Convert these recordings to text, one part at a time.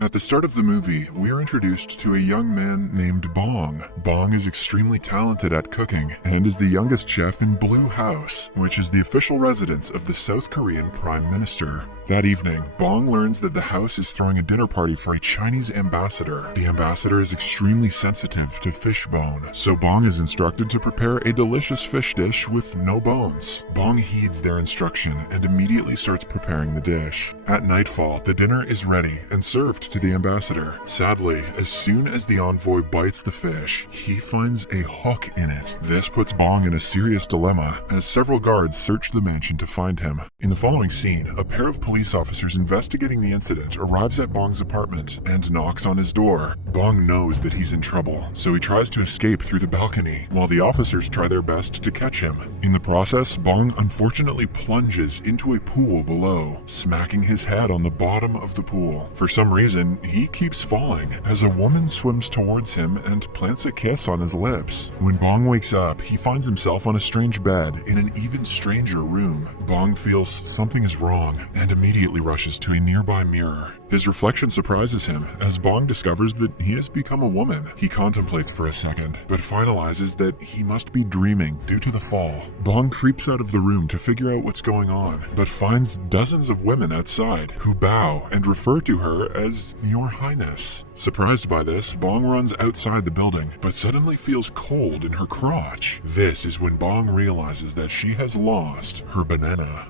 At the start of the movie, we are introduced to a young man named Bong. Bong is extremely talented at cooking and is the youngest chef in Blue House, which is the official residence of the South Korean Prime Minister. That evening, Bong learns that the house is throwing a dinner party for a Chinese ambassador. The ambassador is extremely sensitive to fish bone, so Bong is instructed to prepare a delicious fish dish with no bones. Bong heeds their instruction and immediately starts preparing the dish. At nightfall, the dinner is ready and served to the ambassador. Sadly, as soon as the envoy bites the fish, he finds a hook in it. This puts Bong in a serious dilemma as several guards search the mansion to find him. In the following scene, a pair of police officers investigating the incident arrives at Bong's apartment and knocks on his door. Bong knows that he's in trouble, so he tries to escape through the balcony while the officers try their best to catch him. In the process, Bong unfortunately plunges into a pool below, smacking his head on the bottom of the pool. For some reason, he keeps falling as a woman swims towards him and plants a kiss on his lips. When Bong wakes up, he finds himself on a strange bed in an even stranger room. Bong feels something is wrong and immediately rushes to a nearby mirror. His reflection surprises him as Bong discovers that he has become a woman. He contemplates for a second, but finalizes that he must be dreaming due to the fall. Bong creeps out of the room to figure out what's going on, but finds dozens of women outside who bow and refer to her as Your Highness. Surprised by this, Bong runs outside the building, but suddenly feels cold in her crotch. This is when Bong realizes that she has lost her banana.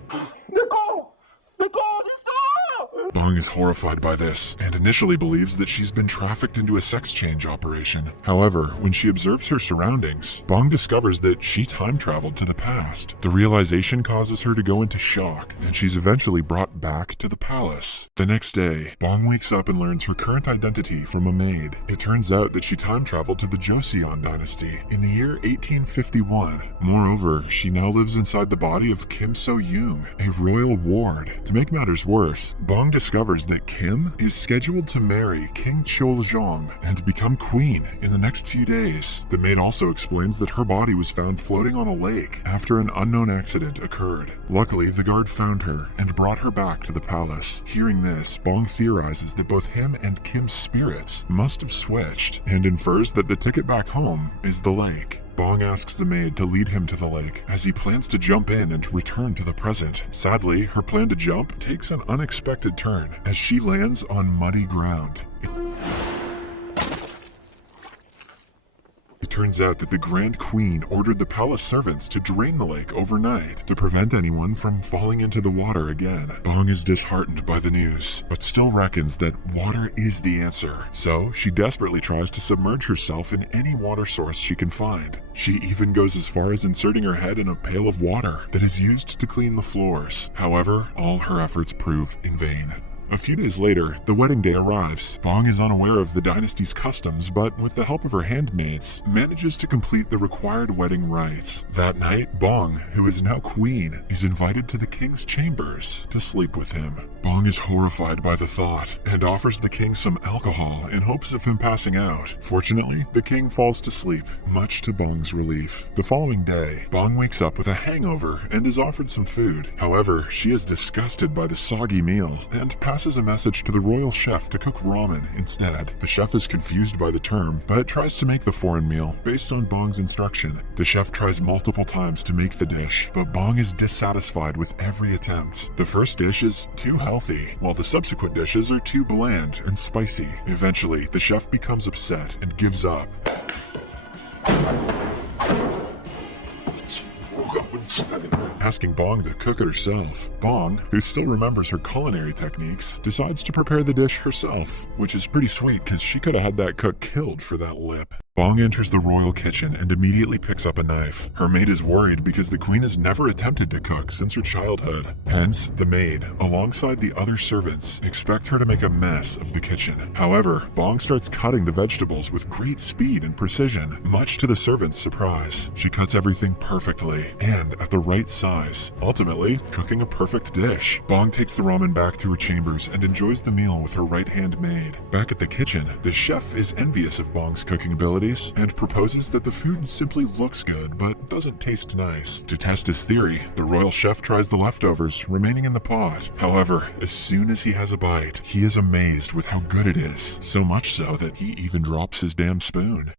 Bong is horrified by this and initially believes that she's been trafficked into a sex change operation. However, when she observes her surroundings, Bong discovers that she time traveled to the past. The realization causes her to go into shock, and she's eventually brought back to the palace. The next day, Bong wakes up and learns her current identity from a maid. It turns out that she time traveled to the Joseon dynasty in the year 1851. Moreover, she now lives inside the body of Kim So-young, a royal ward. To make matters worse, Bong discovers that Kim is scheduled to marry King Cheoljong and become queen in the next few days. The maid also explains that her body was found floating on a lake after an unknown accident occurred. Luckily, the guard found her and brought her back to the palace. Hearing this, Bong theorizes that both him and Kim's spirits must have switched and infers that the ticket back home is the lake. Bong asks the maid to lead him to the lake as he plans to jump in and return to the present. Sadly, her plan to jump takes an unexpected turn as she lands on muddy ground. It turns out that the Grand Queen ordered the palace servants to drain the lake overnight to prevent anyone from falling into the water again. Bong is disheartened by the news, but still reckons that water is the answer. So she desperately tries to submerge herself in any water source she can find. She even goes as far as inserting her head in a pail of water that is used to clean the floors. However, all her efforts prove in vain. A few days later, the wedding day arrives. Bong is unaware of the dynasty's customs, but with the help of her handmaids, manages to complete the required wedding rites. That night, Bong, who is now queen, is invited to the king's chambers to sleep with him. Bong is horrified by the thought and offers the king some alcohol in hopes of him passing out. Fortunately, the king falls to sleep, much to Bong's relief. The following day, Bong wakes up with a hangover and is offered some food. However, she is disgusted by the soggy meal and passes a message to the royal chef to cook ramen instead. The chef is confused by the term, but tries to make the foreign meal based on Bong's instruction. The chef tries multiple times to make the dish, but Bong is dissatisfied with every attempt. The first dish is too healthy, while the subsequent dishes are too bland and spicy. Eventually, the chef becomes upset and gives up. Asking Bong to cook it herself. Bong, who still remembers her culinary techniques, decides to prepare the dish herself, which is pretty sweet because she could have had that cook killed for that lip. Bong enters the royal kitchen and immediately picks up a knife. Her maid is worried because the queen has never attempted to cook since her childhood. Hence, the maid, alongside the other servants, expect her to make a mess of the kitchen. However, Bong starts cutting the vegetables with great speed and precision, much to the servants' surprise. She cuts everything perfectly and at the right size, ultimately cooking a perfect dish. Bong takes the ramen back to her chambers and enjoys the meal with her right-hand maid. Back at the kitchen, the chef is envious of Bong's cooking ability qualities and proposes that the food simply looks good but doesn't taste nice. To test his theory, the royal chef tries the leftovers remaining in the pot. However, as soon as he has a bite, he is amazed with how good it is, so much so that he even drops his damn spoon.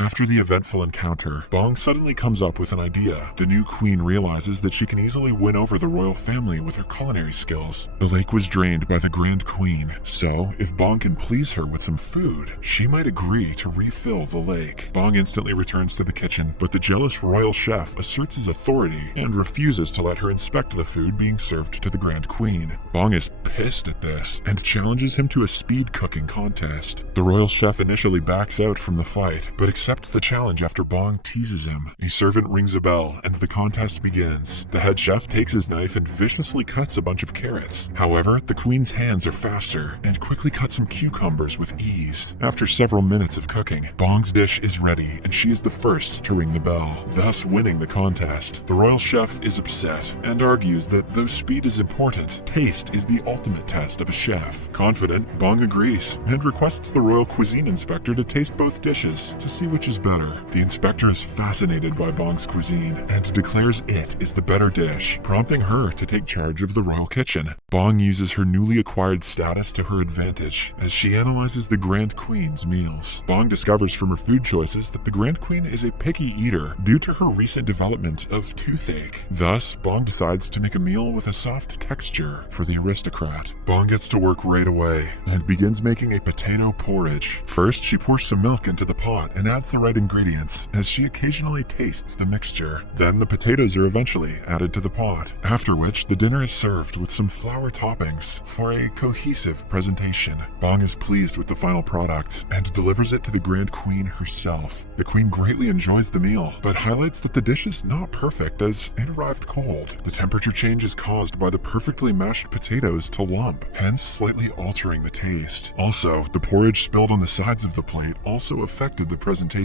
After the eventful encounter, Bong suddenly comes up with an idea. The new queen realizes that she can easily win over the royal family with her culinary skills. The lake was drained by the Grand Queen, so if Bong can please her with some food, she might agree to refill the lake. Bong instantly returns to the kitchen, but the jealous royal chef asserts his authority and refuses to let her inspect the food being served to the Grand Queen. Bong is pissed at this and challenges him to a speed cooking contest. The royal chef initially backs out from the fight, but accepts the challenge after Bong teases him. A servant rings a bell and the contest begins. The head chef takes his knife and viciously cuts a bunch of carrots. However, the queen's hands are faster and quickly cut some cucumbers with ease. After several minutes of cooking, Bong's dish is ready and she is the first to ring the bell, thus winning the contest. The royal chef is upset and argues that though speed is important, taste is the ultimate test of a chef. Confident, Bong agrees and requests the royal cuisine inspector to taste both dishes to see which is better. The inspector is fascinated by Bong's cuisine and declares it is the better dish, prompting her to take charge of the royal kitchen. Bong uses her newly acquired status to her advantage as she analyzes the Grand Queen's meals. Bong discovers from her food choices that the Grand Queen is a picky eater due to her recent development of toothache. Thus, Bong decides to make a meal with a soft texture for the aristocrat. Bong gets to work right away and begins making a potato porridge. First, she pours some milk into the pot and adds the right ingredients as she occasionally tastes the mixture. Then the potatoes are eventually added to the pot, after which the dinner is served with some flour toppings for a cohesive presentation. Bong is pleased with the final product and delivers it to the Grand Queen herself. The queen greatly enjoys the meal, but highlights that the dish is not perfect as it arrived cold. The temperature change is caused by the perfectly mashed potatoes to lump, hence slightly altering the taste. Also, the porridge spilled on the sides of the plate also affected the presentation.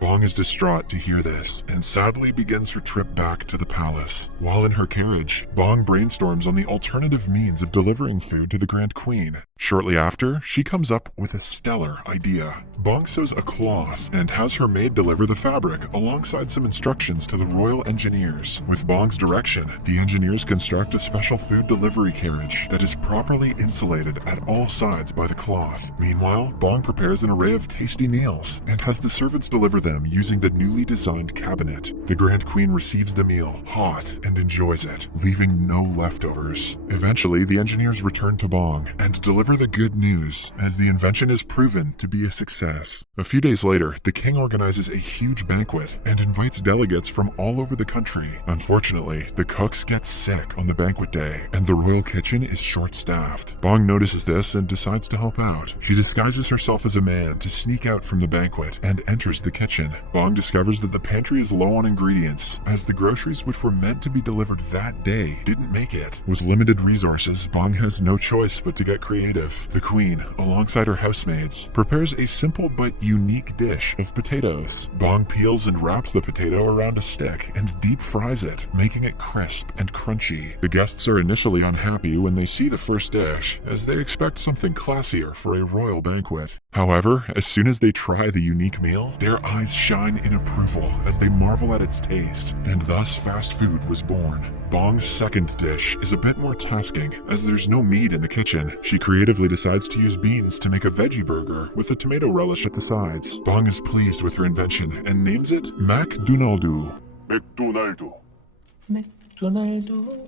Bong is distraught to hear this and sadly begins her trip back to the palace. While in her carriage, Bong brainstorms on the alternative means of delivering food to the Grand Queen. Shortly after, she comes up with a stellar idea. Bong sews a cloth and has her maid deliver the fabric alongside some instructions to the royal engineers. With Bong's direction, the engineers construct a special food delivery carriage that is properly insulated at all sides by the cloth. Meanwhile, Bong prepares an array of tasty meals and has the servants deliver them using the newly designed cabinet. The Grand Queen receives the meal hot and enjoys it, leaving no leftovers. Eventually, the engineers return to Bong and deliver the good news as the invention is proven to be a success. A few days later, the king organizes a huge banquet and invites delegates from all over the country. Unfortunately, the cooks get sick on the banquet day, and the royal kitchen is short-staffed. Bong notices this and decides to help out. She disguises herself as a man to sneak out from the banquet and enters the kitchen. Bong discovers that the pantry is low on ingredients, as the groceries which were meant to be delivered that day didn't make it. With limited resources, Bong has no choice but to get creative. The queen, alongside her housemaids, prepares a simple but unique dish of potatoes. Bong peels and wraps the potato around a stick and deep fries it, making it crisp and crunchy. The guests are initially unhappy when they see the first dish, as they expect something classier for a royal banquet. However, as soon as they try the unique meal, their eyes shine in approval as they marvel at its taste, and thus fast food was born. Bong's second dish is a bit more tasking, as there's no meat in the kitchen. She creatively decides to use beans to make a veggie burger with a tomato relish at the sides. Bong is pleased with her invention and names it McDonald.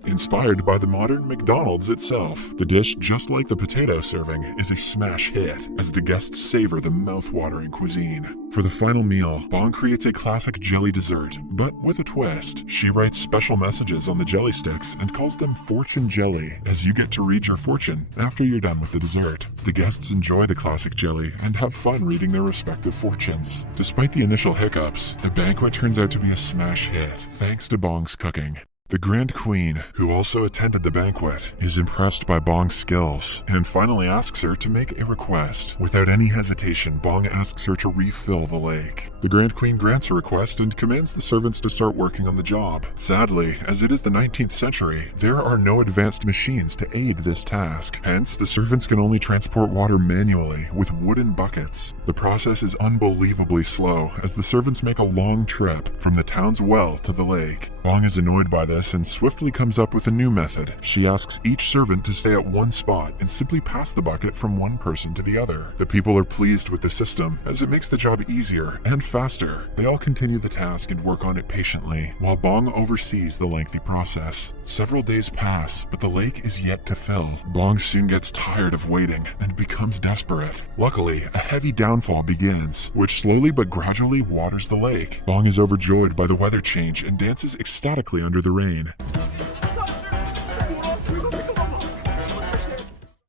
Inspired by the modern McDonald's itself, the dish, just like the potato serving, is a smash hit as the guests savor the mouth-watering cuisine. For the final meal, Bong creates a classic jelly dessert, but with a twist. She writes special messages on the jelly sticks and calls them fortune jelly, as you get to read your fortune after you're done with the dessert. The guests enjoy the classic jelly and have fun reading their respective fortunes. Despite the initial hiccups, the banquet turns out to be a smash hit, thanks to Bong's cooking. The Grand Queen, who also attended the banquet, is impressed by Bong's skills and finally asks her to make a request. Without any hesitation, Bong asks her to refill the lake. The Grand Queen grants her request and commands the servants to start working on the job. Sadly, as it is the 19th century, there are no advanced machines to aid this task. Hence, the servants can only transport water manually with wooden buckets. The process is unbelievably slow as the servants make a long trip from the town's well to the lake. Bong is annoyed by this and swiftly comes up with a new method. She asks each servant to stay at one spot and simply pass the bucket from one person to the other. The people are pleased with the system as it makes the job easier and faster. They all continue the task and work on it patiently, while Bong oversees the lengthy process. Several days pass, but the lake is yet to fill. Bong soon gets tired of waiting and becomes desperate. Luckily, a heavy downfall begins, which slowly but gradually waters the lake. Bong is overjoyed by the weather change and dances ecstatically under the rain.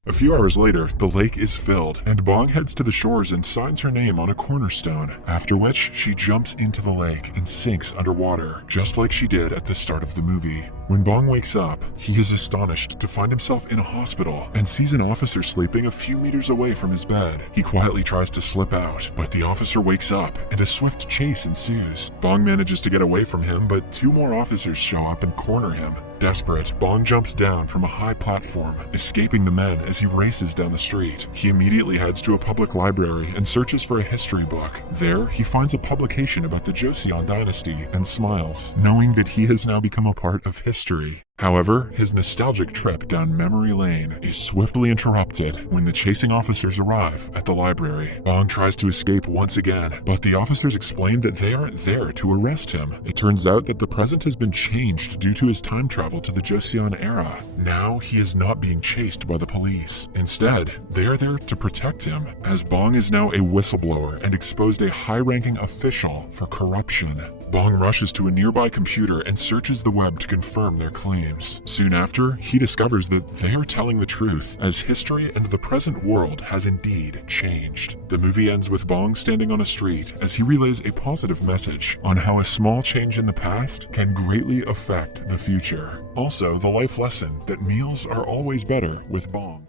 A few hours later, the lake is filled, and Bong heads to the shores and signs her name on a cornerstone, after which she jumps into the lake and sinks underwater, just like she did at the start of the movie. When Bong wakes up, he is astonished to find himself in a hospital and sees an officer sleeping a few meters away from his bed. He quietly tries to slip out, but the officer wakes up and a swift chase ensues. Bong manages to get away from him, but two more officers show up and corner him. Desperate, Bong jumps down from a high platform, escaping the men as he races down the street. He immediately heads to a public library and searches for a history book. There, he finds a publication about the Joseon dynasty and smiles, knowing that he has now become a part of history. However, his nostalgic trip down memory lane is swiftly interrupted when the chasing officers arrive at the library. Bong tries to escape once again, but the officers explain that they aren't there to arrest him. It turns out that the present has been changed due to his time travel to the Joseon era. Now he is not being chased by the police. Instead, they are there to protect him, as Bong is now a whistleblower and exposed a high-ranking official for corruption. Bong rushes to a nearby computer and searches the web to confirm their claims. Soon after, he discovers that they are telling the truth, as history and the present world has indeed changed. The movie ends with Bong standing on a street as he relays a positive message on how a small change in the past can greatly affect the future. Also, the life lesson that meals are always better with Bong.